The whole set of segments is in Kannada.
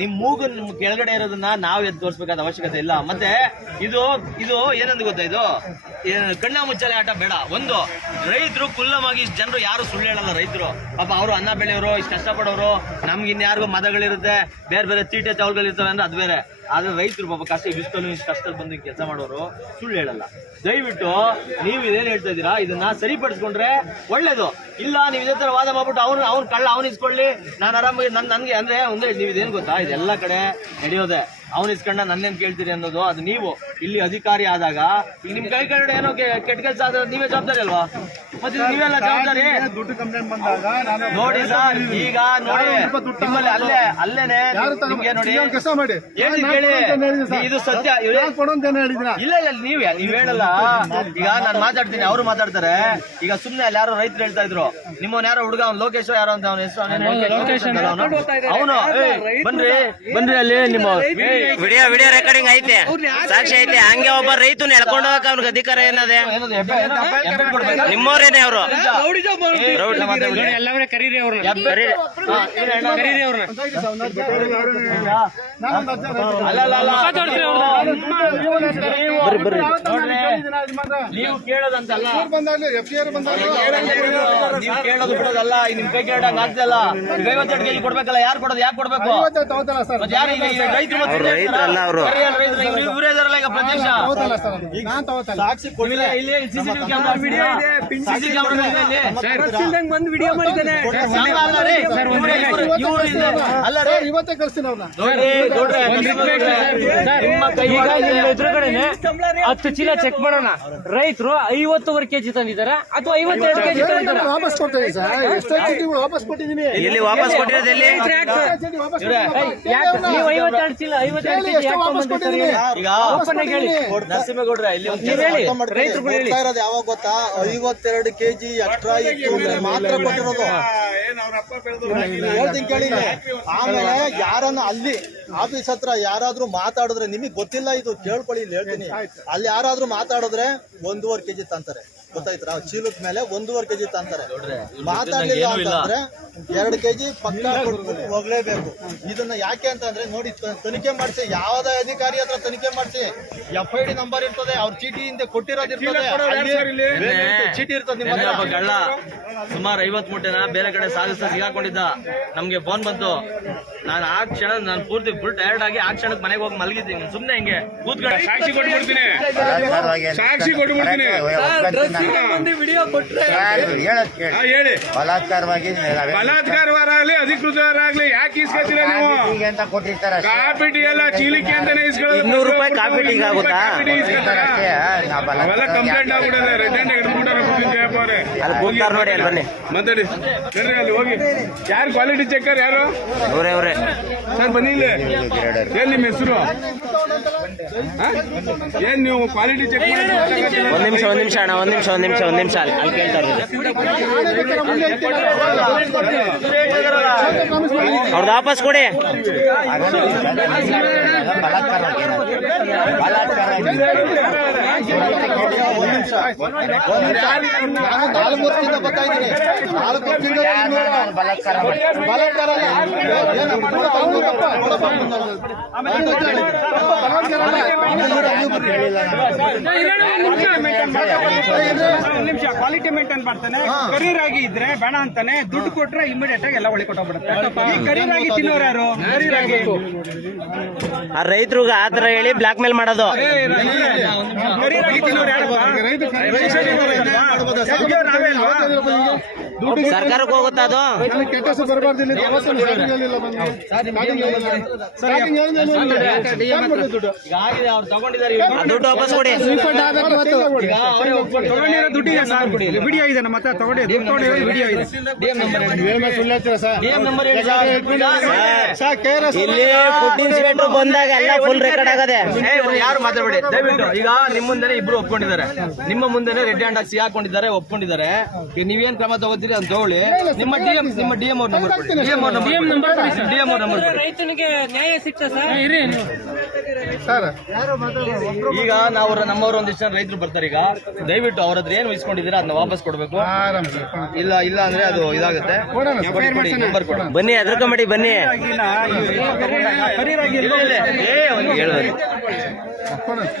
ನಿಮ್ ಮೂಗು ಕೆಳಗಡೆ ಇರೋದನ್ನ ನಾವ್ ಎದ್ದು ತೋರಿಸಬೇಕಾದ ಅವಶ್ಯಕತೆ ಇಲ್ಲ. ಮತ್ತೆ ಇದು ಇದು ಏನಂತ ಗೊತ್ತಾ, ಇದು ಕಣ್ಣ ಮುಚ್ಚಾಲೆ ಆಟ ಬೇಡ. ಒಂದು ರೈತರು ಕುಲ್ಲವಾಗಿ ಜನರು ಯಾರು ಸುಳ್ಳು ಹೇಳಲ್ಲ. ರೈತರು ಪಾಪ ಅವರು ಅನ್ನ ಬೆಳೆಯೋರು, ಇಷ್ಟು ಕಷ್ಟಪಡೋರು. ನಮ್ಗೆ ಇನ್ಯಾರಿಗೂ ಮದಗಳಿರುತ್ತೆ, ಬೇರೆ ಬೇರೆ ತೀಟೆ ಚಾವಲ್ಗಳಿರ್ತವೆ ಅಂದ್ರೆ ಅದು ಬೇರೆ. ಆದ್ರೆ ರೈತರು ಪಾಪ ಕಷ್ಟ ಇಷ್ಟನ್ನು ಇಷ್ಟು ಕಷ್ಟದಲ್ಲಿ ಬಂದು ಕೆಲಸ ಮಾಡೋರು ಸುಳ್ಳು ಹೇಳಲ್ಲ. ದಯವಿಟ್ಟು ನೀವು ಇದೇನ್ ಹೇಳ್ತಾ ಇದ್ದೀರಾ ಇದನ್ನ ಸರಿಪಡಿಸ್ಕೊಂಡ್ರೆ ಒಳ್ಳೇದು. ಇಲ್ಲ ನೀವು ಇದೇ ತರ ವಾದ ಮಾಡ್ಬಿಟ್ಟು ಅವ್ನು ಕಳ್ಳ ಅವ್ನು ಇಸ್ಕೊಳ್ಳಿ, ನಾನು ಆರಾಮಾಗಿ ನನ್ಗೆ ಅಂದ್ರೆ ಒಂದೇ ನೀವು ಇದೇನ್ ಗೊತ್ತಾ, ಇದೆಲ್ಲ ಕಡೆ ನಡೆಯೋದೆ. ಅವ್ನು ಇಸ್ಕೊಂಡ ನನ್ನೇನ್ ಕೇಳ್ತೀರಿ ಅನ್ನೋದು. ಅದು ನೀವು ಇಲ್ಲಿ ಅಧಿಕಾರಿ ಆದಾಗ ಈಗ ನಿಮ್ ಕೈ ಕಡೆ ಏನೋ ಕೆಟ್ಟ ಕೆಲಸ ಆದ್ರೆ ನೀವೇ ಜವಾಬ್ದಾರಿ ಅಲ್ವಾ? ಮತ್ತೆ ನೀವೆಲ್ಲ ಜವಾಬ್ದಾರಿ ನೋಡಿ ಸರ್. ಈಗ ನೋಡಿ ನಿಮ್ಮಲ್ಲಿ ಅಲ್ಲೇನೆ ನಿಮ್ಗೆ ನೋಡಿ ಕೇಳಿ, ಇದು ಸತ್ಯ. ಇಲ್ಲ ನೀವ್ ಹೇಳಲ್ಲ. ಈಗ ನಾನು ಮಾತಾಡ್ತೀನಿ, ಅವರು ಮಾತಾಡ್ತಾರೆ. ಈಗ ಸುಮ್ನೆ ಅಲ್ಲಿ ಯಾರೋ ರೈತರು ಹೇಳ್ತಾ ಇದ್ರು, ನಿಮ್ಮವ್ನ ಯಾರೋ ಹುಡುಗ ಅವ್ನು ಲೋಕೇಶ್ ಯಾರೋ ಅಂತ ಅವನ ಹೆಸರು ಅವನು ಬನ್ರಿ ಅಲ್ಲಿ ನಿಮ್ಮ ವಿಡಿಯೋ ರೆಕಾರ್ಡಿಂಗ್ ಐತೆ, ಸಾಕ್ಷಿ ಐತೆ. ಹಂಗೆ ಒಬ್ಬ ರೈತನ ಎಳ್ಕೊಂಡು ಹೋಗಕ್ಕೆ ಅವ್ನಿಗೆ ಅಧಿಕಾರ ಏನದೆ? ನಿಮ್ಮವ್ರೇನೆ ಅವರು ಕರೀರಿ ಅವ್ರನ್ನ. ನೀವು ಕೇಳೋದಂತಲ್ಲ, ನೀವು ಕೇಳೋದು ಬಿಡೋದಲ್ಲ. ನಿಮ್ ಕೈ ಕೇಳಂಗ ಆಗ್ತಲ್ಲ. 52 ಕೆಜಿ ಕೊಡ್ಬೇಕಲ್ಲ, ಯಾರು ಕೊಡೋದು? ಯಾಕೆ ಕೊಡ್ಬೇಕು? ರೈತರಲ್ಲ ಅವರು, ಇವರೇ ಇದಾರಲ್ಲ ಈಗ ಪ್ರತ್ಯಕ್ಷ ಸಾಕ್ಷಿ ಕೊಡಲಿಲ್ಲ. ಇಲ್ಲಿ ಸಿಸಿಟಿವಿ ಕ್ಯಾಮೆರಾ ವಿಡಿಯೋ ಇದೆ, ಬಂದು ವಿಡಿಯೋ ಮಾಡಿದ್ದಾನೆ. ಇವತ್ತೇ ಕಳಿಸ್ತೀನಿ ಅವ್ರನ್ನ. ಎದುರುಗಡೆನೆ 10 ಚೀಲ ಚೆಕ್ ಮಾಡೋಣ. ರೈತರು 51 ಕೆಜಿ ತಂದಿದಾರ ಅಥವಾ 52 ಕೆಜಿ ತಂದಿದಾರ? ವಾಪಸ್ ಕೊಡ್ತೀನಿ ಸರ್. ಎಷ್ಟೋ ಚೀಟಿಗಳು ವಾಪಸ್ ಕೊಟ್ಟಿದ್ದೀನಿ. ಎಲ್ಲಿ ವಾಪಸ್ ಕೊಟ್ಟಿರೋದು? ಎಲ್ಲಿ ನೀವು 52 ಚೀಲ 52 ಕೆಜಿ ವಾಪಸ್ ಕೊಟ್ಟಿದ್ದೀನಿ. ಈಗ ನರಸಿಂಹೇಗೌಡ್ರೆ ಇಲ್ಲಿ ರೈತರು ಇರೋದು ಯಾವಾಗ ಗೊತ್ತಾ? 52 ಕೆಜಿ ಎಕ್ಸ್ಟ್ರಾ ಮಾತ್ರ ಕೊಟ್ಟಿರೋದು. ಹೇಳ್ತೀನಿ ಕೇಳಿ. ಆಮೇಲೆ ಯಾರನ್ನ ಅಲ್ಲಿ ಆಫೀಸ್ ಹತ್ರ ಯಾರಾದ್ರೂ ಮಾತಾಡಿದ್ರೆ, ನಿಮಗ್ ಗೊತ್ತಿಲ್ಲ ಇದು, ಕೇಳ್ಕೊಳ್ಳಿ ಇಲ್ಲಿ ಹೇಳ್ತೀನಿ. ಅಲ್ಲಿ ಯಾರಾದ್ರೂ ಮಾತಾಡಿದ್ರೆ 1.5 ಕೆಜಿ ತಂತಾರೆ. ಗೊತ್ತಾಯ್ತರ? ಚೀಲದ ಮೇಲೆ 1.5 ಕೆಜಿ ತಂತಾರೆ. ಮಾತಾಡ್ಲಿಲ್ಲ ಅಂತಂದ್ರೆ 2 ಕೆಜಿ ಪಕ್ಕ ಕೊಟ್ಬಿಟ್ಟು ಹೋಗ್ಲೇಬೇಕು. ಇದನ್ನ ಯಾಕೆ ಅಂತಂದ್ರೆ ನೋಡಿ, ತನಿಖೆ ಮಾಡಿಸಿ, ಯಾವುದೇ ಅಧಿಕಾರಿ ಹತ್ರ ತನಿಖೆ ಮಾಡಿಸಿ. FID ನಂಬರ್ ಇರ್ತದೆ, ಅವ್ರ ಚೀಟಿಯಿಂದ ಕೊಟ್ಟಿರೋದಿರ್ತದೆ, ಚೀಟಿ ಇರ್ತದೆ. ನಿಮ್ಮ ಕಳ್ಳ ಸುಮಾರು 50 ಮೂಟೆನ ಬೇರೆ ಕಡೆ ಸಾಗಿಸ್ತಾ ಸಿಗಾಕೊಂಡಿದ್ದ. ನಮ್ಗೆ ಫೋನ್ ಬಂತು. ನಾನು ಆ ಕ್ಷಣ ನಾನು ಪೂರ್ತಿ ಫುಲ್ ಟಯರ್ಡ್ ಆಗಿ ಆ ಕ್ಷಣಕ್ಕೆ ಮನೆಗೆ ಹೋಗಿ ಮಲಗಿದ್ದೀನಿ. ಸುಮ್ನೆ ಹಿಂಗೆ ಕೂತ್ಕೊಂಡು ಸಾಕ್ಷಿ ಕೊಟ್ಬಿಡ್ತೀನಿ. ವಿಡಿಯೋ ಕೊಟ್ರೆ ಹೇಳಿ. ಬಲಾತ್ಕಾರವಾಗಲಿ ಅಧಿಕೃತವಾಗಲಿ ಯಾಕೆ ಇಸ್ಕೊತೀರ ನೀವು? ಕಾಫಿ ಟೀ ಎಲ್ಲ ಚೀಲಿಕೆ ಅಂತಾನೆ ಇಸ್ಕೊಳ್ಳೋದು. 200 ರೂಪಾಯಿ ಕಾಫಿ ಟೀಗೆ ಆಗುತ್ತಾ? ಅವೆಲ್ಲ ಕಂಪ್ಲೇಂಟ್ ಆಗ್ಬಿಡೋದು. ರೆಜೆಂಟ್ ಹಿಡ್ಕೊಂಡ್ರೆ ನೋಡಿ ಅಲ್ಲಿ ಬನ್ನಿ ಮಾತಾಡಿ ಅಲ್ಲಿ ಹೋಗಿ. ಯಾರು ಕ್ವಾಲಿಟಿ ಚೆಕ್ಕರ್? ಯಾರು? ಅವರೇ ಸರ್ ಬನ್ನಿ ಇಲ್ಲಿ. ಏನ್ ನಿಮ್ಮ ಹೆಸರು? ಏನ್ ನೀವು ಕ್ವಾಲಿಟಿ ಚೆಕ್? ಒಂದ್ ನಿಮಿಷ ಅಣ್ಣ, ಒಂದ್ ನಿಮಿಷ ಅಲ್ಲಿ ಕೇಳ್ತಾ ಇರೋದು. ಅವ್ರದ್ದು ವಾಪಸ್ ಕೊಡಿ. 4 ವರ್ಷದಿಂದ ಬರ್ತಾ ಇದ್ದೀನಿ. 4 ವರ್ಷದಿಂದ ಬಲಾತ್ಕಾರ ಕ್ವಾಲಿಟಿ ಮೇಂಟೈನ್ ಮಾಡ್ತಾನೆ. ಕರಿಯರ್ ಆಗಿ ಇದ್ರೆ ಬೇಡ ಅಂತಾನೆ, ದುಡ್ಡು ಕೊಟ್ರೆ ಇಮಿಡಿಯೇಟ್ ಆಗಿ ಎಲ್ಲ ಒಳ್ಳೆ ಕೊಟ್ಟೋಗ್ಬಿಡುತ್ತೆ. ಕರಿಯರ್ ಆಗಿ ತಿನ್ನೋರು ಯಾರು? ಆ ರೈತರಿಗೆ ಆತರ ಹೇಳಿ ಬ್ಲಾಕ್ ಮೇಲ್ ಮಾಡೋದು. ಕರಿಯರ್ ಆಗಿ ತಿನ್ನೋರು ಯಾರು? ನಾವೇ ಅಲ್ವಾ? ಸರ್ಕಾರಕ್ಕೆ ಹೋಗುತ್ತಾ ಅದು? ದುಡ್ಡು ವಾಪಸ್ ಕೊಡಿ. ವಿಡಿಯೋ ಇದೆ ನಮ್ಮ ಹತ್ರ, ತಗೊಂಡಿ ವಿಡಿಯೋ ಇದೆ. ಇಲ್ಲಿ ಫುಡ್ ಇನ್ಸ್ಪೆಕ್ಟರ್ ಬಂದಾಗ ಎಲ್ಲ ಫುಲ್ ರೆಕಾರ್ಡ್ ಆಗದೆ. ಯಾರು ಮಾತಾಡಬೇಡಿ ದಯವಿಟ್ಟು. ಈಗ ನಿಮ್ಮ ಮುಂದೆನೆ ಇಬ್ರು ಒಪ್ಕೊಂಡಿದ್ದಾರೆ, ನಿಮ್ಮ ಮುಂದೆನೆ ರೆಡ್ ಹ್ಯಾಂಡ್ ಹಾಕಿ ಹಾಕೊಂಡಿದ್ದಾರೆ, ಒಪ್ಕೊಂಡಿದ್ದಾರೆ. ನೀವೇನ್ ಕ್ರಮ ತಗೋತೀರಿ ಅಂತ ತಗೊಳ್ಳಿ. ನಿಮ್ಮ ಡಿಎಂ ಅವ್ರ ನಂಬರ್ ರೈತನಿಗೆ ನ್ಯಾಯ ಸಿಗ್ತದೆ ಸರ್. ಈಗ ನಾವು ನಮ್ಮವ್ರು ಒಂದಿಷ್ಟು ಜನ ರೈತರು ಬರ್ತಾರೆ. ಈಗ ದಯವಿಟ್ಟು ಅವ್ರ ಹತ್ರ ಏನು ಇಸ್ಕೊಂಡಿದ್ದೀರಾ ಅದನ್ನ ವಾಪಸ್ ಕೊಡ್ಬೇಕು. ಇಲ್ಲ ಅಂದ್ರೆ ಅದು ಇದಾಗುತ್ತೆ. ನಂಬರ್ ಕೊಡಿ. ಬನ್ನಿ ಅದ್ರ ಕಮಿಟಿ ಬನ್ನಿ.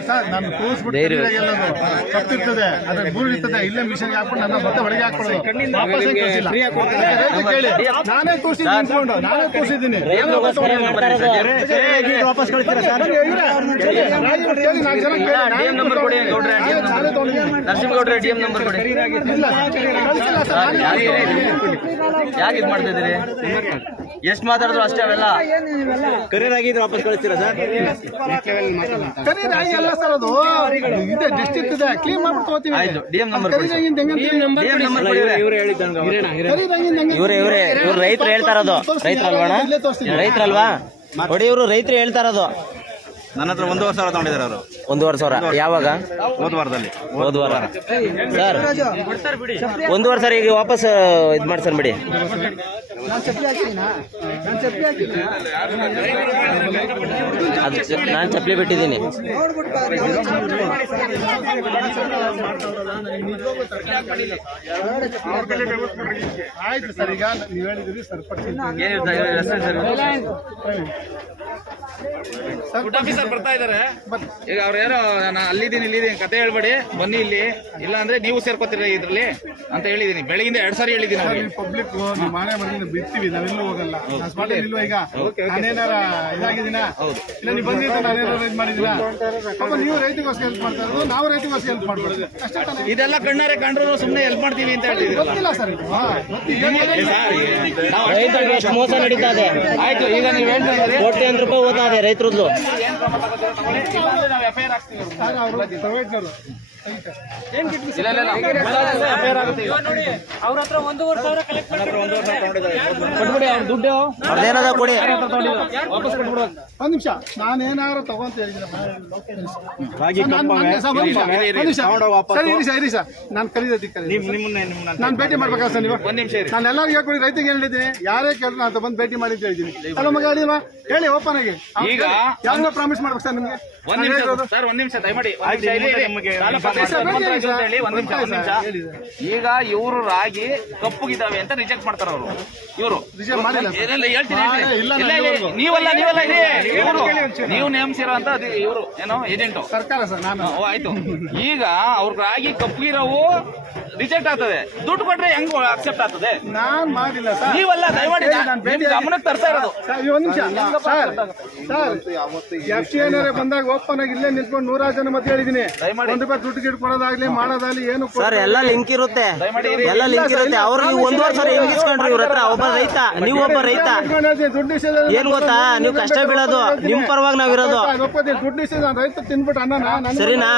ಸರ್ ನಾನು ತಪ್ಪಿರ್ತದೆ ಅದ್ರ ದೂರ ಇರ್ತದೆ. ಇಲ್ಲೇ ಮಿಷನ್ ಹಾಕೊಂಡು ನನ್ನ ಮತ್ತೆ ಹೊರಗೆ ಹಾಕ್ಬಿಡೋದು. ನಾನೇ ತೋರಿಸಿದ್ದೀನಿ. ವಾಪಸ್ ಕಳಿಸ್ತೀರಾ ಸರ್? ನಂಬರ್ ಕೊಡಿ. ನರಸಿಂಹಗೌಡ್ರೆ ಡಿಎಂ ನಂಬರ್ ಕೊಡಿ. ಯಾಕೆ ಇದು ಮಾಡ್ತಾ ಇದ್ದೀರಿ? ಎಷ್ಟು ಮಾತಾಡಿದ್ರು ಅಷ್ಟೇ ಅವೆಲ್ಲ. ಕರಿಯರ್ ಆಗಿದ್ರೆ ವಾಪಸ್ ಕಳಿಸ್ತೀರಾ ಸರ್? ಅಲ್ಲ ಸರ್, ಅದು ಇದೆ ಡಿಸ್ಟ್ರಿಕ್ಟ್ ಇದೆ, ಕ್ಲೀನ್ ಮಾಡ್ಬಿಟ್ಟು ಹೋಗ್ತೀವಿ. ಆಯ್ತು, ಡಿಎಂ ನಂಬರ್ ಕೊಡಿ. ಇವ್ರು ರೈತರು ಹೇಳ್ತಾ ಇರೋದು. ರೈತರಲ್ವಾ ನೋಡಿ, ಇವರು ರೈತರು ಹೇಳ್ತಾ ಇರೋದು. ನನ್ನ ಹತ್ರ 1,500,000 ತಗೊಂಡಿದ್ದಾರೆ ಅವರು. 1,500,000 ಯಾವಾಗ? ಹೋದ ವಾರದಲ್ಲಿ. ಹೋದ ವಾರ ಸರ್. 1,500,000 ಈಗ ವಾಪಸ್ ಇದು ಮಾಡಿ ಸರ್ ಬಿಡಿ. ಅದು ನಾನು ಚಪ್ಪಲಿ ಬಿಟ್ಟಿದ್ದೀನಿ. ಆಯ್ತು ಸರ್, ಈಗ ನೀವು ಹೇಳಿದ್ರಿ ಫುಡ್ ಆಫೀಸರ್ ಬರ್ತಾ ಇದಾರೆ. ಈಗ ಅವ್ರು ಯಾರೋ ನಾನು ಅಲ್ಲಿದ್ದೀನಿ ಕತೆ ಹೇಳ್ಬೇಡಿ, ಬನ್ನಿ ಇಲ್ಲಿ, ಇಲ್ಲ ಅಂದ್ರೆ ನೀವು ಸೇರ್ಕೋತೀರ ಇದ್ರಲ್ಲಿ ಅಂತ ಹೇಳಿದೀನಿ. ಬೆಳಗಿಂದ 2 ಸಾರಿ ಹೇಳಿದೀನಿ ಅವ್ರಿಗೆ. ಪಬ್ಲಿಕ್ ನೀವು ಮಾನೇ ಮನೆಯಿಂದ ಬಿಡ್ತೀವಿ, ನಾವೆಲ್ಲೂ ಹೋಗಲ್ಲ. ನಾನು ಸ್ಪಾಟ್ ಇಲ್ವಾ ಈಗ? ನಾನೇನಾರ ಇದಾಗಿದ್ದೀನ? ಇಲ್ಲ ನೀವು ಬಂದಿದ್ದ ನಾನೇನಾರ ಇದು ಮಾಡಿದ್ದೀನ? ಪಾಪ ನೀವು ರೈತಗೋಸ್ಕರ ಹೆಲ್ಪ್ ಮಾಡ್ತಾ ಇರೋದು, ನಾವು ರೈತಗೋಸ್ಕರ ಹೆಲ್ಪ್ ಮಾಡ್ಬೋದು ಅಷ್ಟೇ ತಾನೇ. ಇದೆಲ್ಲ ಕಣ್ಣಾರೆ ಕಂಡ್ರು ಸುಮ್ಮನೆ ಹೆಲ್ಪ್ ಮಾಡ್ತೀವಿ ಅಂತ ಹೇಳ್ತಿದ್ರು. ಗೊತ್ತಿಲ್ಲ ಸರ್ ಇದು. ರೈತರಿಗೆ ಎಷ್ಟು ಮೋಸ ನಡೀತಾ ಇದೆ. ಆಯ್ತು, ಈಗ ನೀವು ಹೇಳ್ತಾ ಇದ್ದೀರಿ ಕೋಟ್ಯಾಂತರ ರೂಪಾಯಿ ಹೋಗ್ತಾ ಇದೆ ರೈತರದ್ದು. ನಾವು FIR ಹಾಕ್ತೀವಿ. ಸರ್ ಅವರು ಪ್ರೈವೇಟ್ನವರು ಅವ್ರ ಹತ್ರ 1,500,000 ಕಲೆಕ್ಟ್ ಕೊಟ್ಬಿಡಿ. ಅವ್ರ ದುಡ್ಡು ಅದೇನದ ಕೊಡಿ. ಒಂದ್ ನಿಮಿಷ, ನಾನೇನಾರು ತಗೊಂತ ಹೇಳಿದ್ದೀನಿ. ನಾನು ಕರೀದಕ್ಕೆ ನಾನು ಭೇಟಿ ಮಾಡ್ಬೇಕಾ ಸರ್? ನೀವು ಒಂದ್ ನಿಮಿಷ ಇರಿ. ನಾನು ಎಲ್ಲರಿಗೂ ಹೇಳ್ಕೊಡಿ, ರೈತರಿಗೆ ಹೇಳಿದ್ದೀನಿ, ಯಾರೇ ಕೇಳಿದ್ರು ನಾನು ಬಂದು ಭೇಟಿ ಮಾಡಿ ಅಂತ ಹೇಳಿದ್ದೀನಿ. ಅಲ್ಲ ಮಗ ಹೇಳಿಲ್ವಾ? ಹೇಳಿ ಓಪನ್ ಆಗಿ. ಈಗ ಯಾರು ಪ್ರಾಮಿಸ್ ಮಾಡ್ಬೇಕು ಸರ್ ನಿಮ್ಗೆ? ಒಂದ್ ನಿಮಿಷ ಸರ್, ಒಂದ್ ನಿಮಿಷ ದಯಮಾಡಿ. ಈಗ ಇವರು ರಾಗಿ ಕಪ್ಪುಗಿದಾವೆ ಅಂತ ರಿಜೆಕ್ಟ್ ಮಾಡ್ತಾರ ಅವರು. ಇವರು ಮಾಡಿಲ್ಲ ನೀವಲ್ಲ ಇದೆ ಇವರು, ನೀವು ನೇಮಿಸಿರೋ ಅಂತ ಇವರು ಏನೋ ಏಜೆಂಟು ಸರ್ಕಾರ ಸರ್. ನಾನು ಆಯ್ತು. ಈಗ ಅವ್ರ ರಾಗಿ ಕಪ್ಪುಗಿರೋವು ರಿಜೆಕ್ಟ್ ಆಗ್ತದೆ, ದುಡ್ಡು ಕೊಟ್ರೆ ಹೆಂಗ್ ಅಕ್ಸೆಪ್ಟ್ ಆಗ್ತದೆ? ನಾನ್ ಮಾಡಿಲ್ಲ ಸರ್. ನೀವಲ್ಲ ದಯಮಾಡಿ ಗಮನಕ್ಕೆ ತರ್ತಾ ಇರೋದು. ಒಂದ್ ನಿಮಿಷ ಸರ್, FCNR ಬಂದಾಗ ಓಪನ್ ಆಗಿ ಇಲ್ಲೇ ನಿಂತ್ಕೊಂಡು 100 ಜನ ಮತ್ತೆ ಹೇಳಿದೀನಿ. ₹1 ದುಡ್ಡು ಗಿಡ್ ಕೊಡೋದಾಗ್ಲಿ ಮಾಡೋದಾಗ್ಲಿ ಏನು ಸರ್ ಎಲ್ಲ ಲಿಂಕ್ ಇರುತ್ತೆ. ಎಲ್ಲ ಲಿಂಕ್ ಇರುತ್ತೆ. ಅವ್ರಿಗೆ 1,500,000 ಹೆಂಗ್ ಇಸ್ಕೊಂಡ್ರಿ ಇವ್ರ ಹತ್ರ? ಒಬ್ಬ ರೈತ, ನೀವು ಒಬ್ಬ ರೈತ. ದುಡ್ಡು ಏನ್ ಗೊತ್ತಾ, ನೀವು ಕಷ್ಟ ಬೀಳೋದು, ನಿಮ್ ಪರವಾಗಿ ನಾವಿರೋದು. ದುಡ್ಡು ನಾನು ರೈತ ತಿನ್ಬಿಟ್ಟು ಅನ್ನ ಸರಿನಾ?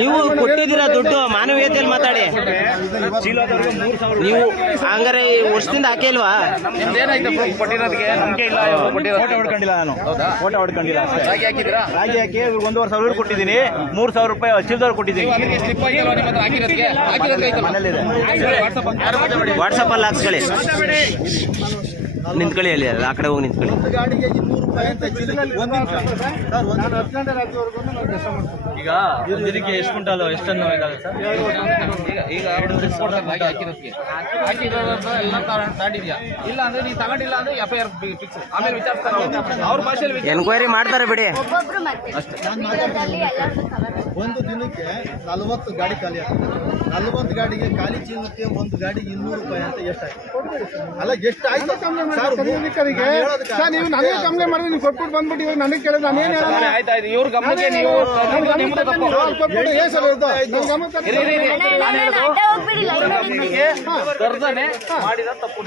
ನೀವು ಕೊಟ್ಟಿದ್ದೀರಾ ದುಡ್ಡು, ಮಾನವೀಯತೆಯಲ್ಲಿ ಮಾತಾಡಿ. ನೀವು ಹಂಗಾರೆ ವರ್ಷದಿಂದ ಹಾಕಿಲ್ವಾ? ನಿಮ್ದೇನಾಯ್ತು ಕೊಟ್ಟಿರೋದಕ್ಕೆ? ನಮ್ಗೆ ಇಲ್ಲ, ಫೋಟೋ ಹೊಡ್ಕೊಂಡಿಲ್ಲ ನಾನು. ಫೋಟೋ ಹೊಡ್ಕೊಂಡಿಲ್ಲ. ರಾಗಿ ಹಾಕಿದ್ದೀರಾ? ರಾಗಿ ಹಾಕಿ 1,500,000 ಕೊಟ್ಟಿದ್ದೀನಿ. 3,000 ರೂಪಾಯಿ ಚಿಲ್ಲದವ್ರು ಕೊಟ್ಟಿದ್ದೀನಿ. ಅಲ್ಲಿಗೆ ಸ್ಲಿಪ್ ಆಗಿಲ್ವಾ ನಿಮ್ಮ ಹತ್ರ? ಹಾಕಿರೋದಕ್ಕೆ ಮನೇಲಿದೆ. ವಾಟ್ಸಪ್ ಅಲ್ಲಿ ಹಾಕ್ಸ್ಕೊಳ್ಳಿ. ನಿಂತ್ಕೊಳ್ಳಿ, ಅಲ್ಲಿ ಆ ಕಡೆ ಹೋಗಿ ನಿಂತ್ಕೊಳ್ಳಿ. ಗಾಡಿಗೆ 200 ರೂಪಾಯಿ ಅಂತ ಈಗ ಇದಕ್ಕೆ ಎಷ್ಟು ಕ್ವಿಂಟಲ್ ಎಷ್ಟನ್ನು ಇದಾಗುತ್ತೆ ಈಗ ರಾಗಿ ಹಾಕಿರೋದಕ್ಕೆ ಎಲ್ಲ ತಾಂಡಿದ್ಯಾ? ಇಲ್ಲ ಅಂದ್ರೆ ನೀವು ತಗೊಂಡಿಲ್ಲ ಅಂದ್ರೆ FIR ಫಿಕ್ಸ್. ಆಮೇಲೆ ವಿಚಾರಿಸ್ತಾರೆ ಅವ್ರ ಭಾಷೆಯಲ್ಲಿ. ಎನ್ಕ್ವೈರಿ ಮಾಡ್ತಾರೆ ಬಿಡಿ. ಒಂದು ದಿನಕ್ಕೆ 40 ಗಾಡಿ ಖಾಲಿ ಆಗ್ತದೆ. 40 ಗಾಡಿಗೆ ಖಾಲಿ ಚೀಲಕ್ಕೆ ಒಂದು ಗಾಡಿಗೆ 200 ರೂಪಾಯಿ ಅಂತ ಎಷ್ಟಾಯ್ತು? ಅಲ್ಲ ಎಷ್ಟಾಯ್ತು ಸರ್? ನೀವು ನನಗೆ ಕಂಪ್ಲೇಂಟ್ ಮಾಡಿದ್ರೆ ನೀವು ಕೊಟ್ಬಿಟ್ಟು ಬಂದ್ಬಿಟ್ಟು ಇವಾಗ ನನಗೆ ಕೇಳಿದ್ರೆ ನಾನೇನು ಹೇಳೋದು? ಆಯ್ತಾಯ್ತು, ಇವ್ರ ಗಮನಕ್ಕೆ ನೀವು ನಿಮ್ದು ತಪ್ಪು. ಗಮನಕ್ಕೆ ಮಾಡಿದ ತಪ್ಪು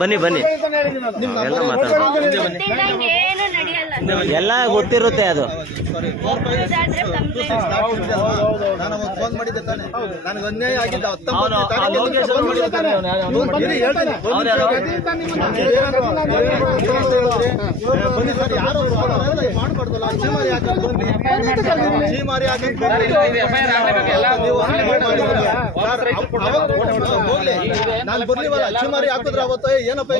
ಬನ್ನಿ ಬನ್ನಿ, ಎಲ್ಲ ಮಾತಾಡೋದು. ಎಲ್ಲ ಗೊತ್ತಿರುತ್ತೆ ಅದು. ನಾನು ಫೋನ್ ಮಾಡಿದ್ದೆ ತಾನೆ, ನನಗೆ ಅನ್ಯಾಯ ಆಗಿದೆ. ಬನ್ನಿ, ಹೇಳ್ತೀನಿ. ಅವ್ರು ಯಾರು? ಬನ್ನಿ ಸರ್, ಯಾರು ಮಾಡ್ಬಾರ್ದಲ್ಲ, ಚೀಮಾರಿ ಹಾಕಕ್ ಬನ್ನಿ. ಚೀಮಾರಿ ಹಾಕಕ್ ಬನ್ನಿ. FIR ಆಗ್ಲೇಬೇಕು, ಎಲ್ಲ ನೀವು ವಾಪಸ್ ರೈತರು ಕೊಡ್ಬೇಕು. ಹೋಗ್ಲಿ, ನಾನು ಬರ್ಲಿವಲ್ಲ, ಚೀಮಾರಿ ಹಾಕಿದ್ರೆ ಅವತ್ತು ಏನಪ್ಪ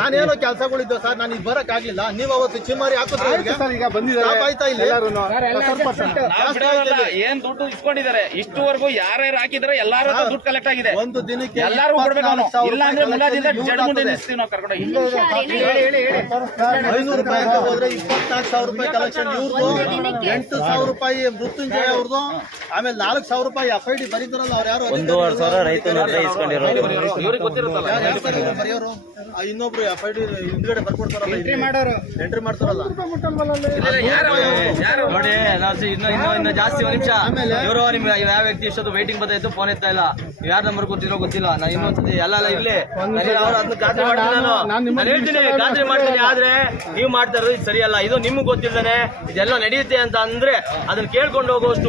ನಾನೇನೋ ಕೆಲಸಗಳಿದ್ದೆ ಸರ್, ನಾನು ಈಗ ಬರಕ್ ಆಗ್ಲಿಲ್ಲ. ನೀವು ಅವತ್ತು ಚೀಮಾರಿ ಹಾಕಿದ್ರೆ ಸ್ಟಾಪ್ ಆಯ್ತಾ ಇಲ್ಲಿ? ನಾವ್ ಬಿಡೋದಲ್ಲ, ಏನ್ ದುಡ್ಡು ಇಸ್ಕೊಂಡಿದ್ದಾರೆ ಇಷ್ಟುವರೆಗೂ ಯಾರ್ಯಾರು ಹಾಕಿದ್ರೆ ಎಲ್ಲಾರು ದುಡ್ಡು ಕಲೆಕ್ಟ್ ಆಗಿದೆ. ಒಂದು ದಿನಕ್ಕೆ ಎಲ್ಲಾರು ಕೊಡ್ಬೇಕು ಅವನು. ಇಲ್ಲ ಅಂದ್ರೆ ಮುಲಾದಿಂದ ಜಡಮುಂಡಿ ನಿಲ್ಲಿಸ್ತೀವಿ ನಾವು ಕರ್ಕೊಂಡು. 500 ರೂಪಾಯಿ ಅಂತ ಹೋದ್ರೆ 24,000 ರೂಪಾಯಿ ಕಲೆಕ್ಷನ್ ಇವ್ರದ್ದು, 8,000 ರೂಪಾಯಿ ಮೃತ್ಯುಂಜಯ ಅವ್ರದ್ದು, ಆಮೇಲೆ 4,000 ರೂಪಾಯಿ FID ಬರೀತಾರಲ್ಲ ಅವ್ರು ಯಾರು? 1,500 ರೈತನ ಹತ್ರ ಇಸ್ಕೊಂಡಿರೋದು. ಇವ್ರಿಗೆ ಗೊತ್ತಿರುತ್ತಲ್ಲ. ಬರೆಯೋರು ಇನ್ನೊಬ್ರು FID ಹಿಂದ್ಗಡೆ ಬರ್ಕೊಡ್ತಾರಲ್ಲ, ಎಂಟ್ರಿ ಮಾಡ್ತಾರಲ್ಲ. ನೋಡಿ ಇನ್ನು ಜಾಸ್ತಿ ಒಂದ್ ನಿಮಿಷ. ಇವರು ನಿಮ್ ಯಾವ ವ್ಯಕ್ತಿ ಇಷ್ಟೊತ್ತು ವೈಟಿಂಗ್ ಬರ್ತಾ ಇತ್ತು, ಫೋನ್ ಎತ್ತಾ ಇಲ್ಲ. ಯಾರ ನಂಬರ್ ಕೊಟ್ಟಿರೋ ಗೊತ್ತಿಲ್ಲ. ನಾನು ಇನ್ನೊಂದ್ಸತಿ ಎಲ್ಲ ಇರ್ಲಿ, ಅವ್ರು ಅದನ್ನ ಖಾತ್ರಿ ಮಾಡ್ತೀನಿ. ನಾನು ಹೇಳ್ತೀನಿ, ಖಾತ್ರಿ ಮಾಡ್ತೀನಿ. ಆದ್ರೆ ನೀವು ಮಾಡ್ತಾ ಇರೋದು ಇದು ಸರಿಯಲ್ಲ. ಇದು ನಿಮ್ಗೆ ಗೊತ್ತಿಲ್ಲದೆ ಇದೆಲ್ಲ ನಡೆಯುತ್ತೆ ಅಂತ ಅಂದ್ರೆ ಅದನ್ನ ಕೇಳ್ಕೊಂಡು ಹೋಗುವಷ್ಟು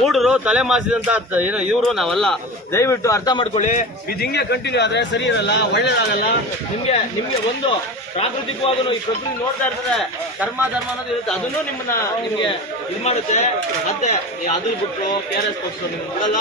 ಮೂಢರು ತಲೆ ಮಾಸಿದಂತ ಏನು ಇವರು ನಾವಲ್ಲ. ದಯವಿಟ್ಟು ಅರ್ಥ ಮಾಡ್ಕೊಳ್ಳಿ. ಇದು ಹಿಂಗೆ ಕಂಟಿನ್ಯೂ ಆದ್ರೆ ಸರಿ ಇರಲ್ಲ, ಒಳ್ಳೇದಾಗಲ್ಲ. ನಿಮ್ಗೆ ಒಂದು ಪ್ರಾಕೃತಿಕವಾಗೂ ಈ ಪ್ರಕೃತಿ ನೋಡ್ತಾ ಇರ್ತದೆ, ಕರ್ಮ ಧರ್ಮ ಅನ್ನೋದು ಇರುತ್ತೆ. ಅದನ್ನು ನಿಮ್ಗೆ ಇದು ಮಾಡುತ್ತೆ. ಮತ್ತೆ ಅದ್ರ ಬಿಟ್ಟು KRS ಕೊಟ್ಟು ನಿಮ್ಗೆ ಕೊಡಲ್ಲ.